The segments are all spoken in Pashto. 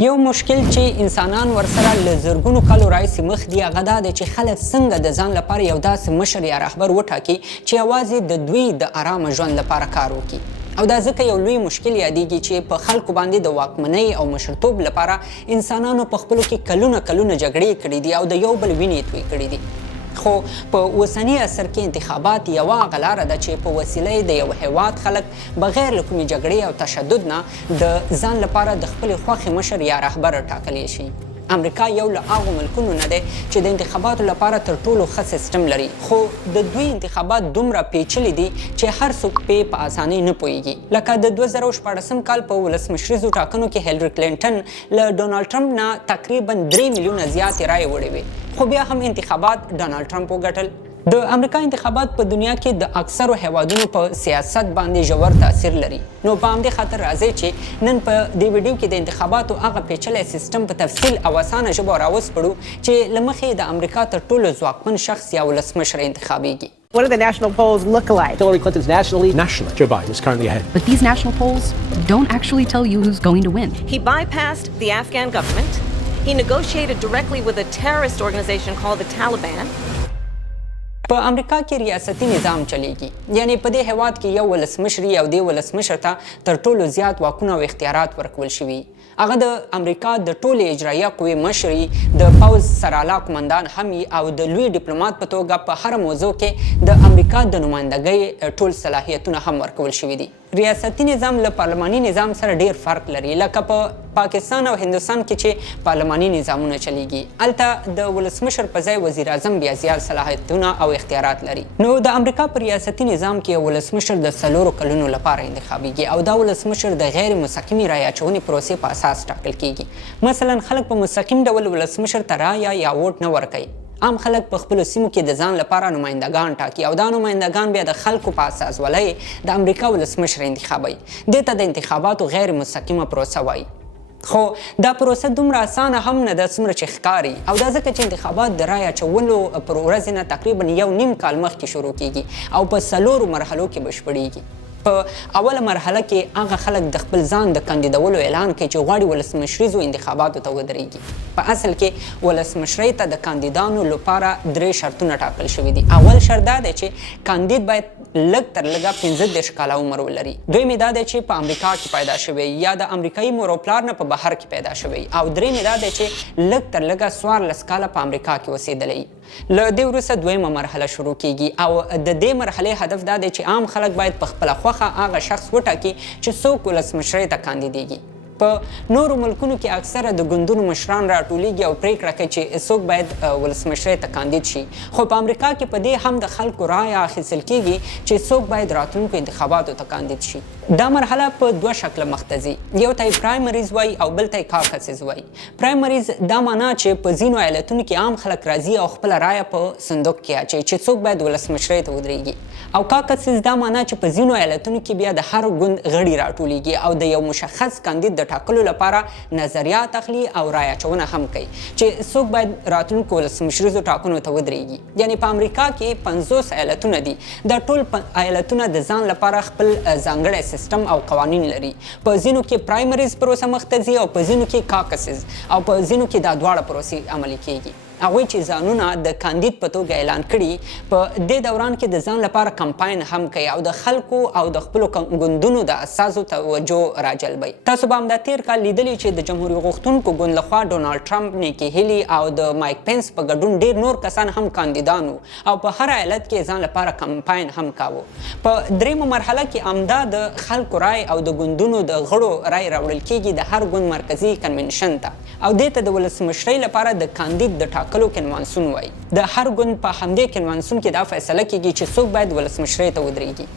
یو مشکل چې انسانان ورسره له زرګونو کالو راهیسې مخ دي هغه دا دی چې خلک څنګه د ځان لپاره یو داسې مشر یا رهبر وټاکي چې یوازې د دوی د آرامه ژوند لپاره کار وکړي. او دا ځکه یو لوی مشکل یادېږي چې په خلکو باندې د واکمنۍ او مشرتوب لپاره انسانانو په خپلو کې کلونه جګړې کړي دي او د یو بل وینې توی کړي دي. خو په اوسني عصر کې انتخابات یوه هغه لاره ده چې په وسیله د یو هیواد خلک بغیر له کومې جګړې او تشدد نه د ځان لپاره د خپلې خوښې مشر یا رهبر ټاکلی شي. امریکا یو له هغو ملکونو نه دی چې د انتخاباتو لپاره تر ټولو ښه سیستم لري، خو د دوی انتخابات دومره پیچلي دي چې هر څوک پې په اسانۍ نه پوهیږي. لکه د 2014 کال په ولسمشریزو ټاکنو کې هیلري کلینټن له ډونالډ ټرمپ نه تقریبا 3 میلیونه زیاتې رایې وړې وې، خو بیا هم انتخابات ډونالډ ټرمپ وګټل. د امریکا انتخابات په دنیا کې د اکثرو هیوادونو په سیاست باندې ژور تاثیر لري. نو په همدې خاطر راځئ چې نن په دې ویډیو کې د انتخاباتو هغه پیچلی سیستم په تفصیل او اسانه ژبه راوسپړو چې له مخې د امریکا تر ټولو ځواکمن شخص یا ولسمشر انتخابیږي. What do the national polls look like? Hillary Clinton's nationally, Joe Biden is currently ahead. But these national polls don't actually tell you who's going to win. He bypassed the Afghan government. He negotiated directly with a terrorist organization called the Taliban. په امریکا کې ریاستي نظام چلیږي، یعنی په دې هیواد کې یو ولسمشر او دې ولسمشر ته تر ټولو زیات واکونه او اختیارات ورکول شوي. هغه د امریکا د ټولې اجرایه قوې مشر د پوځ سرعلا قمندان هم او د لوی ډیپلومات په توګه په هر موضوع کې د امریکا د نمایندګۍ ټول صلاحیتونه هم ورکول شوي دي. ریاستي نظام له پارلماني نظام سره ډیر فرق لري، لکه په پاکستان او هندوستان کې چې پارلماني نظامونه چلیږي. هلته د ولسمشر په ځای وزیر اعظم بیا زیات صلاحیتونه او اختیارات لري. نو د امریکا په ریاستي نظام کې یو ولسمشر د 4 کلونو لپاره انتخابیږي او دا ولسمشر د غیر مستقیمې رایې اچونې پروسې په اساس ټاکل کیږي. مثلا خلک په مستقیم ډول ولسمشر ته رایه یا ووټ نه ورکوي. عام خلک په خپلو سیمو کې د ځان لپاره نمایندګان ټاکي او دا نمایندګان بیا د خلکو په اساس ولای د امریکا ولسمشر انتخابوي. دې ته د انتخاباتو غیر مستقیمه پروسه وایي. خو دا پروسه دومره اسانه هم نه ده څومره چې ښکاري، او دا ځکه چې انتخابات د رایې اچولو پر ورځې نه تقریبا 1.5 کال مخکې شروع کیږي او په 4 مرحلو کې بشپړیږي. په اوله مرحله کې هغه خلک د خپل ځان د کاندیدولو اعلان کوي چې غواړي ولسمشریزو انتخاباتو ته ودرېږي. په اصل کې ولسمشرۍ ته د کاندیدانو لپاره 3 شرطونه ټاکل شوي دي. اول شرط دا دی چې کاندید باید لږ تر لږه 15 کاله عمر ولري. دویم دا دی چې په امریکا کې پیدا شوی یا د امریکایي مور او پلار نه په بهر کې پیدا شوی، او دریم دا دی چې لږ تر لږه 14 کاله په امریکا کې اوسېدلی. له دې وروسته دویمه مرحله شروع کیږي او د دې مرحلې هدف دا دی چې عام خلک باید په خپله خوښه هغه شخص وټاکي چې څوک ولسمشرۍ ته کاندیدیږي. په نورو ملکونو کې اکثره د ګوندونو مشران راټولیږي او پریکړه کوي چې څوک باید ولسمشرۍ ته کاندید شي. خو په امریکا کې په دې هم د خلکو رایه اخیستل کیږي چې څوک باید راتلونکو انتخاباتو ته کاندید شي. دا مرحله په 2 شکله مخته ځي، یو ته یې پرایمریز وایي او بل ته یې کاکسز وایي. پرایمریز دا معنا چې په ځینو ایالتونو کې عام خلک راځي او خپله رایه په صندوق کې اچوي چې څوک باید ولسمشرۍ ته ودرېږي. او کاکسز دا معنا چې په ځینو ایالتونو کې بیا د هر ګوند غړي راټولیږي او د یو مشخص کاندید د ټاکلو لپاره نظریات اخلي او رایه اچونه هم کوي چې څوک باید راتلونکو ولسمشریزو ټاکنو ته ودرېږي. یعنی په امریکا کې 50 ایالتونه دي. دا ټول ایالتونه د ځان لپاره خپل ځانګړی سیستم او قوانین لري. په ځینو کې پرایمریز پروسه مخته ځي او په ځینو کې کاکسز، او په ځینو کې دا دواړه پروسې عملي کیږي. هغوی چې ځانونه د کاندید په توګه اعلان کړي په دې دوران کې د ځان لپاره کمپاین هم کوي او د خلکو او د خپلو ګوندونو د اساسو توجه راجلبوي. تاسو به همدا تیر کال لیدلی چې د جمهوریت غوښتونکو ګوند لخوا ډونالډ ټرمپ، نیکی هیلي او د مایک پینس په ګډون ډیر نور کسان هم کاندیدان وو او په هر ایالت کې ځان لپاره کمپاین هم کاوه. په دریمه مرحله کې همدا د خلکو رای او د ګوندونو د غړو رای راوړل کیږي د هر ګوند مرکزي کنونشن ته، او دې ته د ولسمشرۍ لپاره د کاندید د ټاکلو کنوانسون وایي. د هر ګوند په همدې کنوانسون کې دا فیصله کیږي چې څوک باید ولسمشرۍ ته ودرېږي.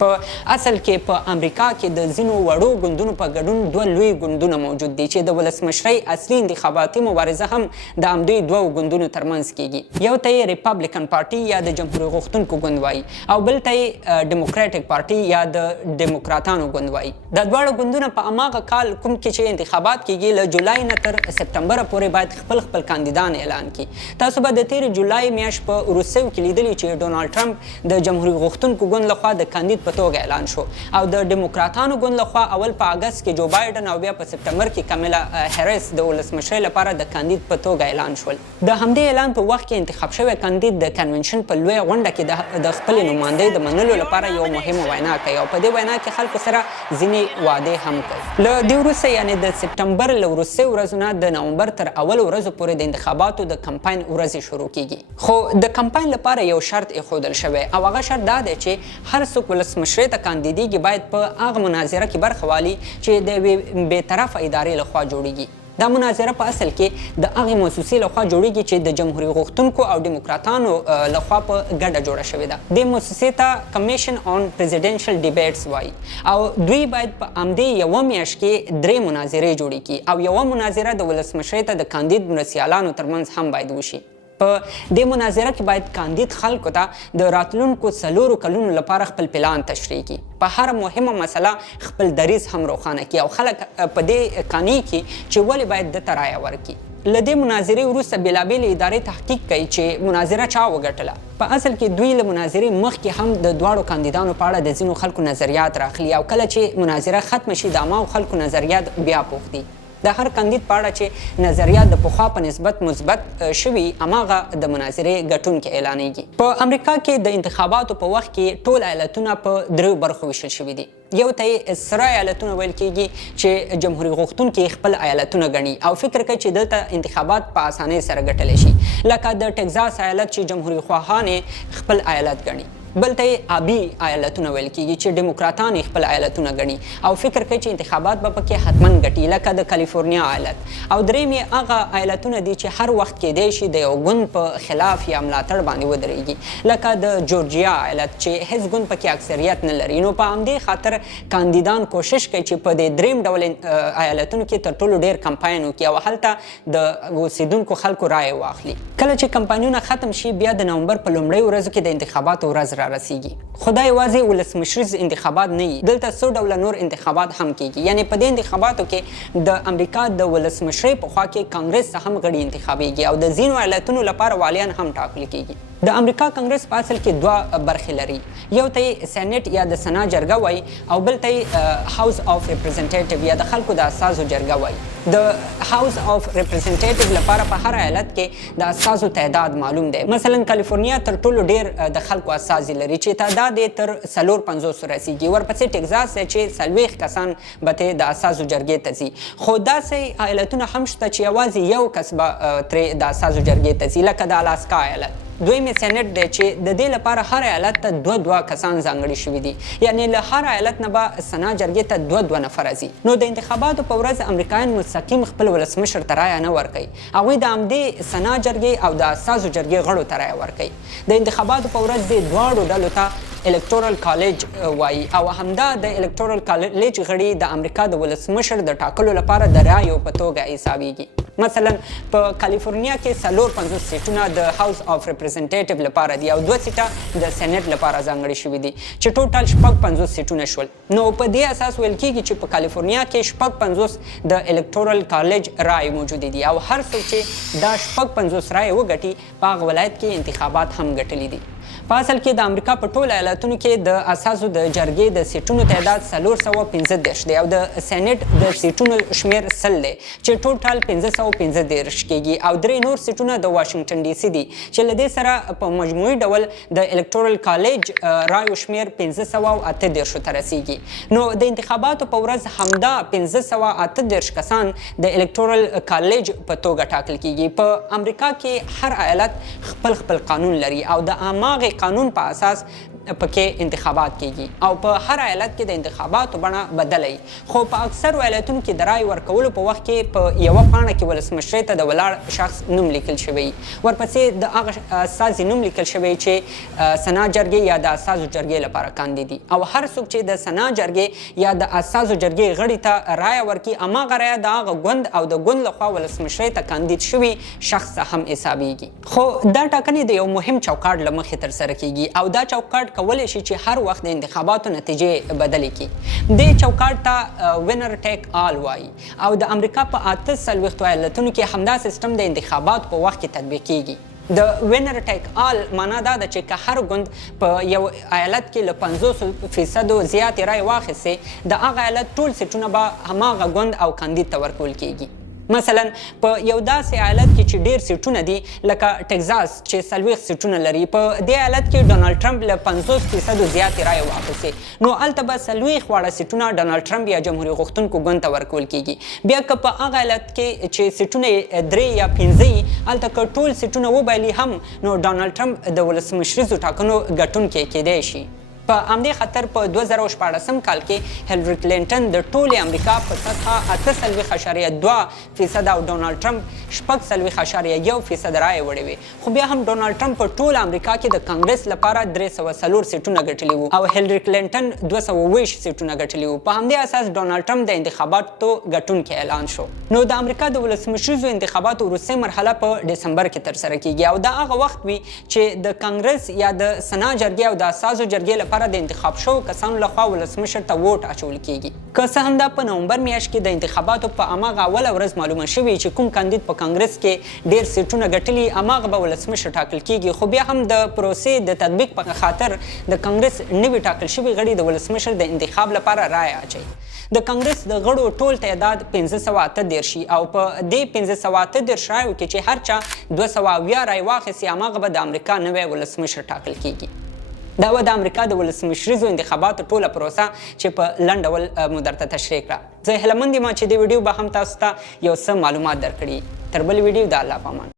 په اصل کې په امریکا کې د ځینو وړو ګوندونو په ګډون 2 لوی ګوندونه موجود دي چې د ولسمشرۍ اصلي انتخاباتي مبارزه هم د همدوی 2 ګوندونو ترمنځ کیږي. یو ته یې ریپبلیکن پارټي یا د جمهوریت غوښتونکو ګوند وایي او بل ته یې ډیموکراټیک پارټي یا د ډیموکراتانو ګوند وایي. دا دواړه ګوندونه په هماغه کال کوم کې چې انتخابات کیږي له جولای نه تر سپتمبر پورې باید خپل کاندیدان اعلان کړي. تاسو به د تیر جولای میاشت په روسیو کې لیدلی چې ډونالډ ټرمپ د جمهوریت غوښتونکو ګوند لخوا د کاندید په توګه اعلان شو او د ډیموکراتانو ګوند لخوا اول په اگست کې جو بایډن او بیا په سپتمبر کې کاملا هریس د ولسمشرۍ لپاره د کاندید په توګه اعلان شول. د همدې اعلان په وخت کې انتخاب شوی کاندید د کنونشن په لوی غونډه کې د خپل نمائندۍ د منلو لپاره یو مهمه وینا کوي او په دې وینا کې خلکو سره ځینې وعدې هم کوي. له دې وروسته یعنې د سپتمبر له وروستیو ورځو نه د نومبر تر اولو ورځو پورې د انتخاباتو د کمپاین ورځې شروع کیږي. خو د کمپاین لپاره یو شرط ایښودل شوی او هغه شرط دا دی چې هر څوک ولسمشرۍ ته کاندیدیږي باید په هغه مناظره کې برخه والي چې د یوې بېطرفه ادارې لخوا جوړیږي. دا مناظره په اصل کې د هغې موسسې لخوا جوړیږي چې د جمهوریت غوښتونکو او ډیموکراتانو لخوا په ګډه جوړه شوې ده. دې موسسې ته کمیشن آن پریزیډنشل ډیبیټس وایي او دوی باید په همدې یوه میاشت کې 3 مناظرې جوړې کړي او یوه مناظره د ولسمشرۍ ته د کاندید مرستیالانو ترمنځ هم باید وشي. په دې مناظره کې باید کاندید خلکو ته د راتلونکو 4 کلونو لپاره خپل پلان تشریح کړي، په هر مهمه مسله خپل دریځ هم روښانه کړي او خلک په دې قانع کړي چې ولې باید دته رایه ورکړي. له دې مناظرې وروسته بېلابېلې ادارې تحقیق کوي چې مناظره چا وګټله. په اصل کې دوی له مناظرې مخکې هم د دواړو کاندیدانو په اړه د ځینو خلکو نظریات راخلي او کله چې مناظره ختمه شي د هماغو خلکو نظریات بیا پوښتي. د هر کاندید په اړه چې نظریات د پخوا په نسبت مثبت شوي هماغه د مناظرې ګټونکي اعلانیږي. په امریکا کې د انتخاباتو په وخت کې ټول ایالتونه په 3 برخو ویشل شوي دي. یو ته یې سره ایالتونه ویل کېږي چې جمهوریت غوښتونکي خپل ایالتونه ګڼي او فکر کوي چې دلته انتخابات په اسانۍ سره ګټلی شي، لکه د ټکزاس ایالت چې جمهوریت خواهان خپل ایالت ګڼي. بل ته یې آبي ایالتونه ویل کېږي چې ډیموکراتان خپل ایالتونه ګڼي او فکر کوي چې انتخابات به پکې حتما ګټي، لکه د کالیفورنیا ایالت. او دریم یې هغه ایالتونه دي چې هر وخت کېدی شي د یو ګوند په خلاف یا ملاتړ باندې ودرېږي، لکه د جورجیا ایالت چې هیڅ ګوند پکې اکثریت نه لري. نو په همدې خاطر کاندیدان کوشش کوي چې په دې دریم ډول ایالتونو کې تر ټولو ډېر کمپاین وکړي او هلته د اوسېدونکو خلکو رایې واخلي. کله چې کمپاینونه ختم شي بیا د نومبر په لومړۍ ورځو کې د انتخاباتو ورځ را رسیږي. خو دا یوازې ولسمشریز انتخابات نه وي، دلته څو ډوله نور انتخابات هم کیږي. یعنې په دې انتخاباتو کې د امریکا د ولسمشرۍ په خوا کې کانګرس ته هم غړي انتخابیږي او د ځینو ایالتونو لپاره والیان هم ټاکل کیږي. د امریکا کانګرس په اصل کې 2 برخې لري، یو ته یې سینټ یا د سنا جرګه وایي او بل ته یې هاوس آف ریپرزنټیټیو یا د خلکو د اساسو جرګه وایي. د هاوس آف ریپرزنټیټیو لپاره په هر ایالت کې د اساسو تعداد معلوم دی. مثلا کالیفورنیا تر ټولو ډیر د خلکو اساسي لري چې تعداد یې تر 450 رسیږي. ورپسې ټکزاس دی چې 40 کسان به د اساسو جرګې ته ځي. خو داسې ایالتونه هم شته چې یوازې یو کس به ترې د اساسو جرګې ته ځي، لکه د الاسکا ایالت. دویمې سینټ دی چې د دې لپاره هر ایالت ته 2 کسان ځانګړي شوي دي، یعنې له هر ایالت نه به سنا جرګې ته 2 نفره ځي. نو د انتخاباتو په ورځ امریکایان مستقیم خپل ولسمشر ته رایه نه ورکوي، هغوی د همدې سنا جرګې او د اساسو جرګې غړو ته رایه ورکوي. د انتخاباتو په ورځ دې دواړو ډلو ته الکتورل کالج وایي او همدا د الکتورل کالج غړي د امریکا د ولسمشر د ټاکلو لپاره د رایو په توګه حسابیږي. مثلا په کالیفورنیا کې 450 سیټونه د هاوس آف ریپرزنټیټیو لپاره دي او 2 سیټه د سېنات لپاره ځانګړي شوي دي چې ټوټل 50 سیټونه شول. نو په دې اساس ویل کېږي چې په کالیفورنیا کې 50 د الکتورل کالج رای موجود دي او هر څوک چې دا 50 رای وګټي په هغه ولایت کې انتخابات هم ګټلي دي. په اصل کې د امریکا په ټولو ایالتونو کې د اساسو د جرګې د سیټونو تعداد 415 دی او د سېنات د سیټونو شمیر 100 دی چې ټوټل 515 کېږي او 3 نور سیټونه د واشنگټن ډي سي دي چې له دې سره په مجموعي ډول د الکتورل کالج رایو شمیر 538 ته رسیږي. نو د انتخاباتو په ورځ همدا 538 کسان د الکتورل کالج په توګه ټاکل کېږي. په امریکا کې هر ایالت خپل قانون لري او د هماغه قانون په اساس پکې انتخابات کیږي او په هر ایالت کې د انتخاباتو بڼه بدله وي. خو په اکثرو ایالتونو کې د رای ورکولو په وخت کې په یوه پاڼه کې ولسمشرۍ ته د ولاړ شخص نوم لیکل شوی، ورپسې د هغه استازي نوم لیکل شوی چې سنا جرګې یا د اساسو جرګې لپاره کاندید دي او هر څوک چې د سنا جرګې یا د اساسو جرګې غړي ته رای ورکړي هماغه رایه د هغه ګوند او د ګوند لخوا ولسمشرۍ ته کاندید شوي شخص ته هم حسابیږي. خو دا ټاکنې د یو مهم چوکاټ له مخې ترسره کیږي او دا چوکاټ کولی شي چې هر وخت د انتخاباتو نتیجې بدلې کړي. دې چوکاټ ته وینر ټیک آل وایي او د امریکا په 48 ایالتونو کې همدا سیستم د انتخاباتو په وخت کې تطبیق کیږي. د وینر ټیک آل معنا دا ده چې که هر ګوند په یو ایالت کې له 50% زیاتې رای واخیستې د هغه ایالت ټول سیټونه به هماغه ګوند او کاندید ته ورکول کیږي. مثلا په یو داسې ایالت کې چې ډیر سیټونه دي لکه ټکزاس چې 40 سیټونه لري، په دې ایالت کې ډونالډ ټرمپ له 50% زیاتې رای واخیستې، نو هلته به 40 واړه سیټونه ډونالډ ټرمپ یا جمهوریت غوښتونکو ګوند ته ورکول کیږي. بیا که په هغه ایالت کې چې سیټونه 3 یا 15 هلته که ټول سیټونه وبایلي هم نو ډونالډ ټرمپ د ولسمشریزو ټاکنو ګټونکی کیدای شي. په همدې خاطر په 2014 کال کې هیلری کلینټن د ټولې امریکا په سطحه 48.2% او ډونالډ ټرمپ 46.1% رایې وړې وې، خو بیا هم ډونالډ ټرمپ په ټوله امریکا کې د کانګرس لپاره 304 سیټونه ګټلي وو او هیلری کلینټن 220 سیټونه ګټلي وو. په همدې اساس ډونالډ ټرمپ د انتخاباتو ګټونکی اعلان شو. نو د امریکا د ولسمشریزو انتخاباتو وروستۍ مرحله په ډسمبر کې ترسره کیږي او دا هغه وخت وي چې د کانګرس یا د سنا جرګې او د اساسو جرګې لپاره د انتخاب شو کسانو لخوا ولسمشر ته ووټ اچول کیږي. که څه هم دا په نومبر میاشت کې د انتخاباتو په هماغه اوله ورځ معلومه شوې چې کوم کاندید په کانګرس کې ډیر سیټونه ګټلي هماغه به ولسمشر ټاکل کیږي، خو بیا هم د پروسې د تطبیق په خاطر د کانګرس نوي ټاکل شوي غړي د ولسمشر د انتخاب لپاره رایه اچوي. د کانګرس د غړو ټول تعداد 538 او په دې 538 رایو کې چې هر چا 220 رای واخیستي هماغه به د امریکا نوی ولسمشر ټاکل کیږي. دا و د امریکا د ولسمشریزو انتخاباتو ټوله پروسه چې په لنډ ډول مو درته تشریح کړه. زه هیله مند یم چې دې ویډیو به هم تاسو ته یو څه معلومات درکړي. تر بل ویډیو د الله په امان.